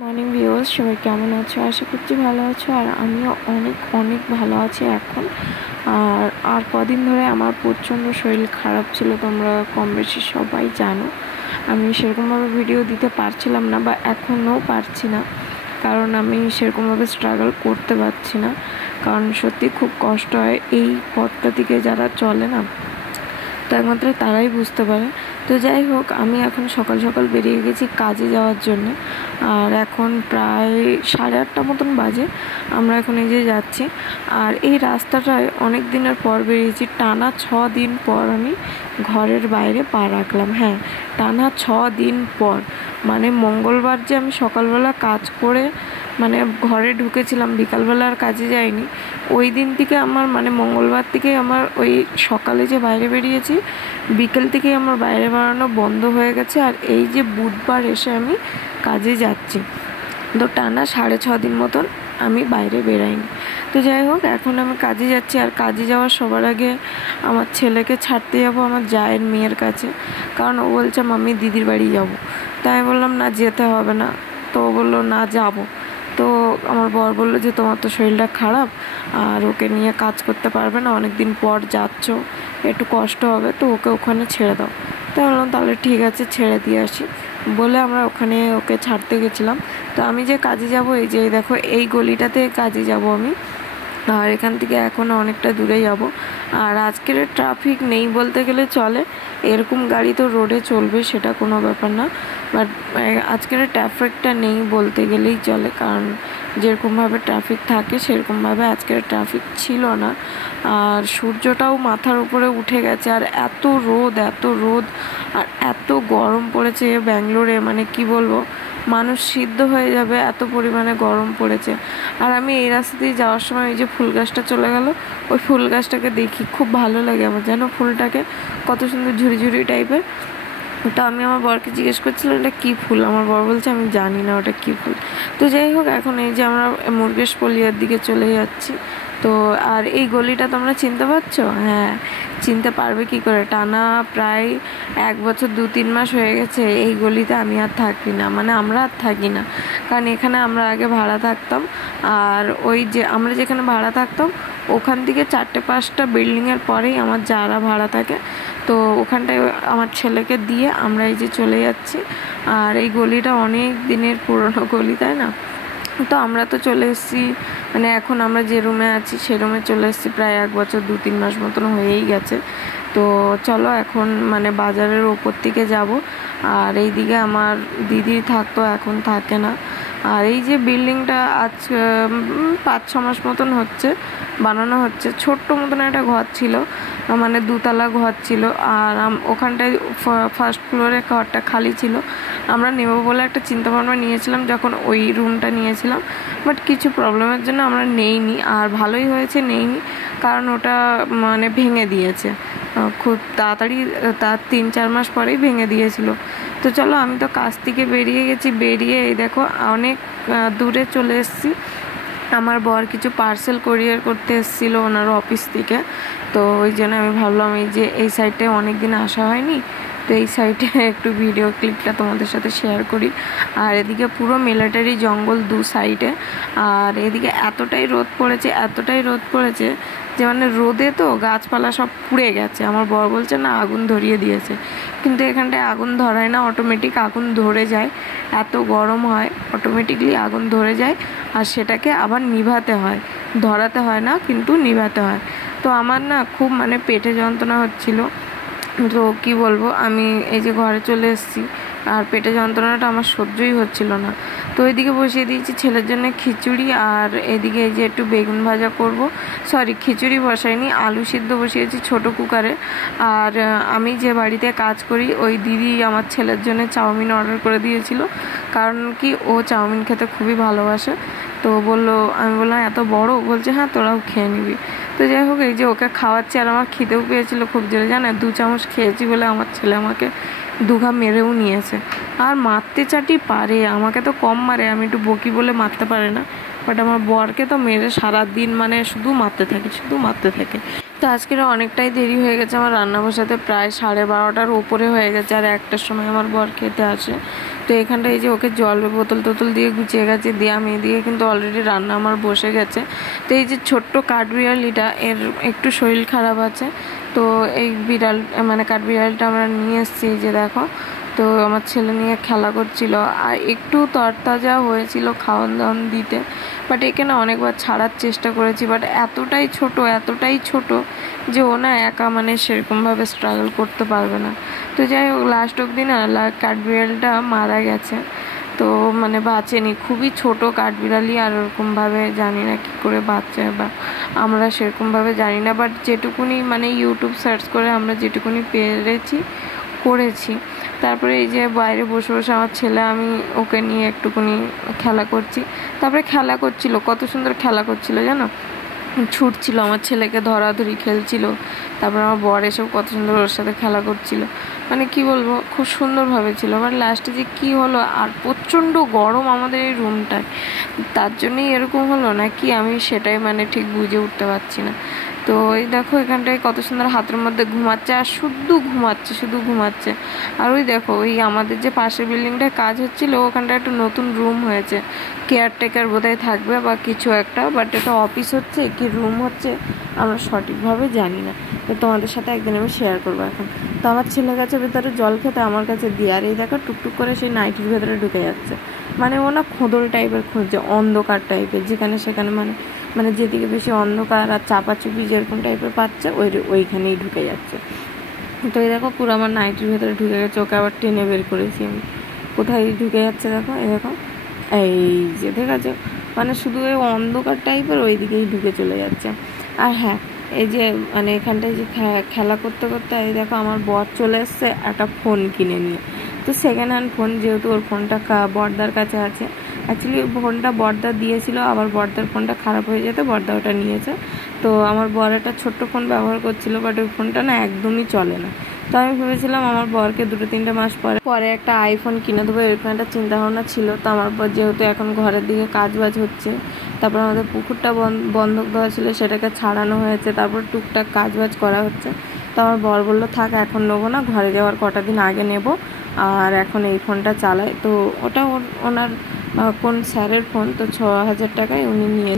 Morning viewers, সবাই কেমন আছো? আশা করছি ভালো আছো। আর আমিও অনেক অনেক ভালো আছি এখন। আর কদিন ধরে আমার প্রচণ্ড শরীর খারাপ ছিল, তোমরা কম বেশি সবাই জানো। আমি সেরকমভাবে ভিডিও দিতে পারছিলাম না, বা এখনও পারছি না, কারণ আমি সেরকমভাবে স্ট্রাগল করতে পারছি না। কারণ সত্যি খুব কষ্ট হয় এই পথটা থেকে যারা চলে না, তো একমাত্র তারাই বুঝতে পারে। তো যাই হোক, আমি এখন সকাল সকাল বেরিয়ে গেছি কাজে যাওয়ার জন্য। আর এখন প্রায় 8:30 মতন বাজে। আমরা এখন এই যে যাচ্ছি। আর এই রাস্তাটায় অনেক দিনের পর বেরিয়েছি, টানা 6 দিন পর আমি ঘরের বাইরে পা রাখলাম। হ্যাঁ, টানা 6 দিন পর। মানে মঙ্গলবার যে আমি সকালবেলা কাজ করে ঘরে ঢুকেছিলাম, বিকালবেলা আর কাজে যাইনি। ওই দিন থেকে আমার মঙ্গলবার থেকে আমার ওই সকালে যে বাইরে বেরিয়েছি, বিকেল থেকেই আমার বাইরে বেরোনো বন্ধ হয়ে গেছে। আর এই যে বুধবার এসে আমি কাজে যাচ্ছি, তো টানা 6.5 দিন মতন আমি বাইরে বেরাইনি। তো যাই হোক, এখন আমি কাজে যাচ্ছি। আর কাজে যাওয়ার সবার আগে আমার ছেলেকে ছাড়তে যাব আমার জায়ের মেয়ের কাছে, কারণ ও বলছে মাম্মি দিদির বাড়ি যাব। তাই আমি বললাম না, যেতে হবে না। তো ও বললো না, যাব। তো আমার বর বললো যে তোমার তো শরীরটা খারাপ, আর ওকে নিয়ে কাজ করতে পারবে না, অনেক দিন পর যাচ্ছ, একটু কষ্ট হবে, তো ওকে ওখানে ছেড়ে দাও। তো বললাম তাহলে ঠিক আছে, ছেড়ে দিয়ে আসি বলে আমরা ওখানে ওকে ছাড়তে গেছিলাম। তো আমি যে কাজে যাব, এই যে দেখো এই গলিটাতে কাজে যাব আমি। আর এখান থেকে এখনও অনেকটা দূরে যাব। আর আজকের ট্রাফিক নেই বলতে গেলে চলে, এরকম গাড়ি তো রোডে চলবে, সেটা কোনো ব্যাপার না। বাট আজকের ট্রাফিকটা নেই বলতে গেলেই চলে, কারণ যেরকমভাবে ট্রাফিক থাকে সেরকমভাবে আজকের ট্রাফিক ছিল না। আর সূর্যটাও মাথার উপরে উঠে গেছে, আর এত রোদ আর এত গরম পড়েছে ব্যাঙ্গালোরে, কি বলবো, মানুষ সিদ্ধ হয়ে যাবে, এত পরিমাণে গরম পড়েছে। আর আমি এই রাস্তা দিয়ে যাওয়ার সময় ওই যে ফুল গাছটা চলে গেল, ওই ফুল গাছটাকে দেখি, খুব ভালো লাগে আমার, যেন ফুলটাকে কত সুন্দর ঝুড়ি ঝুড়ি টাইপের। তো আমি আমার বরকে জিজ্ঞেস করছিলাম এটা কী ফুল, আমার বর বলছে আমি জানি না ওটা কী ফুল। তো যাই হোক, এখন এই যে আমরা মুরগেশ পলিয়ার দিকে চলে যাচ্ছি। তো আর এই গলিটা তোমরা চিনতে পারছো? হ্যাঁ, চিনতে পারবে কি করে, টানা প্রায় 1 বছর 2-3 মাস হয়ে গেছে এই গলিতে আমি আর থাকি না, আমরা আর থাকি না। কারণ এখানে আমরা আগে ভাড়া থাকতাম, আর ওই যে আমরা যেখানে ভাড়া থাকতাম ওখান থেকে 4-5টা বিল্ডিংয়ের পরেই আমার যারা ভাড়া থাকে, তো ওখানটায় আমার ছেলেকে দিয়ে আমরা এই যে চলে যাচ্ছি। আর এই গলিটা অনেক দিনের পুরনো গলি, তাই না? তো আমরা তো চলে এসেছি, এখন আমরা যে রুমে আছি সে রুমে চলে এসেছি প্রায় 1 বছর 2-3 মাস মতন হয়েই গেছে। তো চলো এখন বাজারের ওপর থেকে যাব। আর এইদিকে আমার দিদি থাকতো, এখন থাকে না। আর এই যে বিল্ডিংটা আজ 5-6 মাস মতন হচ্ছে বানানো হচ্ছে, ছোট্ট মতন একটা ঘর ছিল, 2তলা ঘর ছিল। আর ওখানটায় ফার্স্ট ফ্লোরে ঘরটা খালি ছিল, আমরা নেব বলে একটা চিন্তাভাবনা নিয়েছিলাম যখন ওই রুমটা নিয়েছিলাম। বাট কিছু প্রবলেমের জন্য আমরা নেইনি, আর ভালোই হয়েছে নেইনি, কারণ ওটা ভেঙে দিয়েছে খুব তাড়াতাড়ি, তার 3-4 মাস পরেই ভেঙে দিয়েছিল। তো চলো, আমি তো কাজ থেকে বেরিয়ে গেছি, বেরিয়ে এই দেখো অনেক দূরে চলে এসেছি। আমার বর কিছু পার্সেল কোরিয়ার করতে এসেছিলো ওনার অফিস থেকে, তো ওই জন্য আমি ভাবলাম এই যে এই সাইডটায় অনেক দিন আসা হয়নি, তো এই সাইডে একটু ভিডিও ক্লিপটা তোমাদের সাথে শেয়ার করি। আর এদিকে পুরো মিলিটারি জঙ্গল 2 সাইডে। আর এদিকে এতটাই রোদ পড়েছে যে রোদে তো গাছপালা সব পুড়ে গেছে। আমার বর বলছে না আগুন ধরিয়ে দিয়েছে, কিন্তু এখানটায় আগুন ধরায় না, অটোমেটিক আগুন ধরে যায়, এত গরম হয় অটোমেটিকলি আগুন ধরে যায়। আর সেটাকে আবার নিভাতে হয়, ধরাতে হয় না, কিন্তু নিভাতে হয়। তো আমার না খুব পেটে যন্ত্রণা হচ্ছিল, তো কি বলবো, আমি এই যে ঘরে চলে এসেছি, আর পেটে যন্ত্রণাটা আমার সহ্যই হচ্ছিল না। তো ওইদিকে বসিয়ে দিয়েছি ছেলের জন্য খিচুড়ি, আর এদিকে এই যে একটু বেগুন ভাজা করব, খিচুড়ি বসাইনি, আলু সিদ্ধ বসিয়েছি ছোট কুকারে। আর আমি যে বাড়িতে কাজ করি ওই দিদি আমার ছেলের জন্য চাউমিন অর্ডার করে দিয়েছিল, কারণ কি ও চাউমিন খেতে খুবই ভালোবাসে। তো বললো, আমি বললাম এত বড়, বলছে হ্যাঁ তোরাও খেয়ে নিবি। তো যাই হোক, এই যে ওকে খাওয়াচ্ছি, আর আমার খিদেও পেয়েছিল খুব জোরে, জানে 2 চামচ খেয়েছি বলে আমার ছেলে আমাকে 2 ঘা মেরেও নিয়েছে। আর মারতে চাটি পারে, আমাকে তো কম মারে, আমি একটু বকি বলে মারতে পারে না, বাট আমার বরকে তো মেরে সারাদিন শুধু মারতে থাকে। তো আজকের অনেকটাই দেরি হয়ে গেছে, আমার রান্না বসাতে প্রায় 12:30টার উপরে হয়ে গেছে, আর 1টার সময় আমার বর খেতে আসে। তো এখানটা এই যে ওকে জলের বোতল টোতল দিয়ে গুছিয়ে গেছে, দিয়ে আমি দিয়ে কিন্তু অলরেডি রান্না আমার বসে গেছে। তো এই যে ছোট্ট কাঠবিড়ালিটা, এর একটু শরীর খারাপ আছে, তো এই বিড়াল মানে কাঠবিড়ালটা আমরা নিয়ে এসেছি। এই যে দেখো, তো আমার ছেলে নিয়ে খেলা করছিল, আর একটু তরতাজা হয়েছিল খাওয়ান দাওয়ান দিতে, বাট একে না অনেকবার ছাড়ার চেষ্টা করেছি, বাট এতটাই ছোট যে ও না একা মানে সেরকমভাবে স্ট্রাগল করতে পারবে না। তো যাই হোক, লাস্ট অবধি না কাঠবিড়ালটা মারা গেছে, তো মানে বাঁচেনি, খুবই ছোট কাঠবিড়ালি, আর ওরকমভাবে জানি না কী করে বাঁচে, বা আমরা সেরকমভাবে জানি না, বাট যেটুকুনি মানে ইউটিউব সার্চ করে আমরা যেটুকুনি পেরেছি করেছি। তারপরে এই যে বাইরে বসে বসে আমার ছেলে, আমি ওকে নিয়ে একটুকুনি খেলা করছি। তারপরে খেলা করছিল, কত সুন্দর খেলা করছিল জানো, ছুটছিল, আমার ছেলেকে ধরাধরি খেলছিল। তারপর আমার বর এসেও কত সুন্দর ওর সাথে খেলা করছিল, মানে কি বলবো, খুব সুন্দরভাবে ছিল। বাট লাস্টে যে কি হলো, আর প্রচণ্ড গরম আমাদের এই রুমটায়, তার জন্যই এরকম হলো না কি আমি সেটাই মানে ঠিক বুঝে উঠতে পারছি না। তো এই দেখো এখানটায় কত সুন্দর হাতের মধ্যে ঘুমাচ্ছে, আর শুধু ঘুমাচ্ছে। আর ওই দেখো, ওই আমাদের যে পাশের বিল্ডিংটায় কাজ হচ্ছিল, ওখানটায় একটা নতুন রুম হয়েছে, কেয়ারটেকার বোধহয় থাকবে বা কিছু একটা, বাট এটা অফিস হচ্ছে কি রুম হচ্ছে আমরা সঠিকভাবে জানি না। তো তোমাদের সাথে একদিন আমি শেয়ার করবো। এখন তো আমার ছেলে কাছে ভেতরে জল খেতে আমার কাছে দিয়ে, আর এই দেখো টুকটুক করে সেই নাইটির ভেতরে ঢুকে যাচ্ছে, মানে ও না খোদল টাইপের খুঁজছে, অন্ধকার টাইপের, যেখানে সেখানে মানে মানে যেদিকে বেশি অন্ধকার আর চাপাচুপি যেরকম টাইপের পাচ্ছে ওইখানেই ঢুকে যাচ্ছে। তো এই দেখো পুরো আমার নাইটির ভেতরে ঢুকে গেছে, ওকে আবার টেনে বের করেছি আমি, কোথায় ঢুকে যাচ্ছে দেখো, এই দেখো, এই যে ঠিক আছে, মানে শুধু ওই অন্ধকার টাইপের ওই দিকেই ঢুকে চলে যাচ্ছে। আর হ্যাঁ, এই যে মানে এখানটায় যে খেলা করতে করতে এই দেখো আমার বর চলে এসছে একটা ফোন কিনে নিয়ে। তো সেকেন্ড হ্যান্ড ফোন, যেহেতু ওর ফোনটা বর্দার কাছে আছে, অ্যাকচুয়ালি ফোনটা বর্দা দিয়েছিল, আবার বর্দার ফোনটা খারাপ হয়ে যেতে বর্দা ওটা নিয়েছে। তো আমার বর একটা ছোট্ট ফোন ব্যবহার করছিল, বাট ওই ফোনটা না একদমই চলে না। তো আমি ভেবেছিলাম আমার বরকে 2-3 মাস পরে একটা আইফোন কিনে দেবো, এরকম একটা চিন্তাভাবনা ছিল। তো আমার বর যেহেতু এখন ঘরের দিকে কাজবাজ হচ্ছে, তারপর আমাদের পুকুরটা বন্ধক দেওয়া ছিল, সেটাকে ছাড়ানো হয়েছে, তারপর টুকটাক কাজবাজ করা হচ্ছে। তো আমার বর বললো থাক এখন নেবো না, ঘরে যাওয়ার কটা দিন আগে নেব, আর এখন এই ফোনটা চালাই। তো ওটা ওনার কোন স্যারের ফোন, তো 6,000 টাকায় উনি নিয়ে